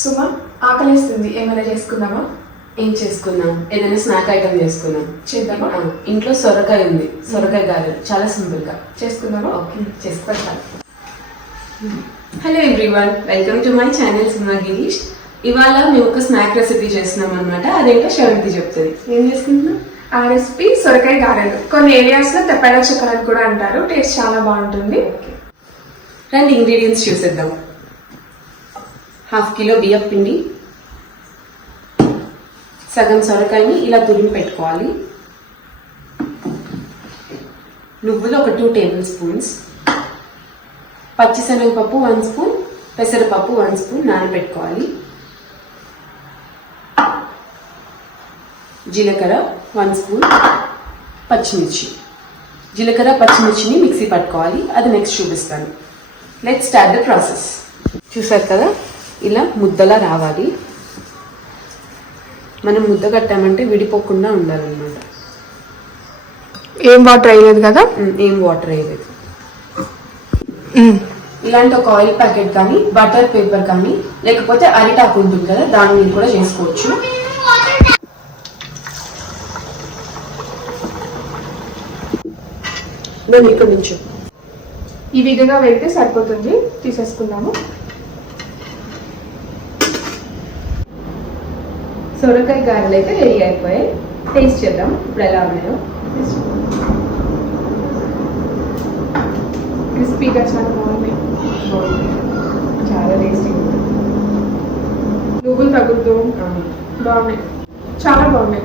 సుమ, ఆకలిస్తుంది. ఏమైనా చేసుకుందామా? ఏం చేసుకున్నాం? ఏదైనా స్నాక్ ఐటమ్ చేసుకున్నాం. చేద్దామా? ఇంట్లో సొరకాయ ఉంది, సొరకాయ గారెలు చాలా సింపుల్ గా చేసుకుందామా? ఓకే, చేసుకుంటాం. Hello everyone, welcome to my channel Suma Girish. ఇవాళ మేము ఒక స్నాక్ రెసిపీ చేస్తున్నాం అనమాట. అదేంటో శ్రవంతి చెప్తుంది. ఏం చేసుకుంటున్నాం? ఆ రెసిపీ సొరకాయ గారెలు. కొన్ని ఏరియాస్ లో తెప్పాడ చక్కెర అని కూడా అంటారు. టేస్ట్ చాలా బాగుంటుంది. రండి ఇంగ్రీడియంట్స్ చూసేద్దాం. 1/2 కిలో బియ్యం పిండి, సగం సొరకాయని ఇలా తురిమి పెట్టుకోవాలి. నువ్వులు ఒక 2 టేబుల్ స్పూన్స్, పచ్చిశనగపప్పు 1 స్పూన్, పెసరపప్పు 1 స్పూన్ నానబెట్టుకోవాలి. జీలకర్ర 1 స్పూన్, పచ్చిమిర్చి. జీలకర్ర పచ్చిమిర్చిని మిక్సీ పట్టుకోవాలి. అది నెక్స్ట్ చూపిస్తాను. Let's start the process. చూసారు కదా, ఇలా ముద్దలా రావాలి. మనం ముద్ద కట్టామంటే విడిపోకుండా ఉండాలన్నమాట. ఏం వాటర్ అయ్యేది కదా? ఏం వాటర్ అయ్యేది. ఇలాంటి ఒక ఆయిల్ ప్యాకెట్ కానీ, బటర్ పేపర్ కానీ, లేకపోతే అరిటాకు ఉంటుంది కదా, దాని మీద కూడా చేసుకోవచ్చు. మేము ఇక్కడ నుంచి ఈ విధంగా వెళ్తే సరిపోతుంది. తీసేసుకుందాము. సొరకాయ గారెలు అయితే రెడీ అయిపోయాయి. టేస్ట్ చేద్దాం ఇప్పుడు ఎలా ఉన్నాయో. క్రిస్పీగా చాలా బాగున్నాయి. చాలా టేస్టీ. నువ్వులు తగ్గుతూ బాగున్నాయి, చాలా బాగున్నాయి.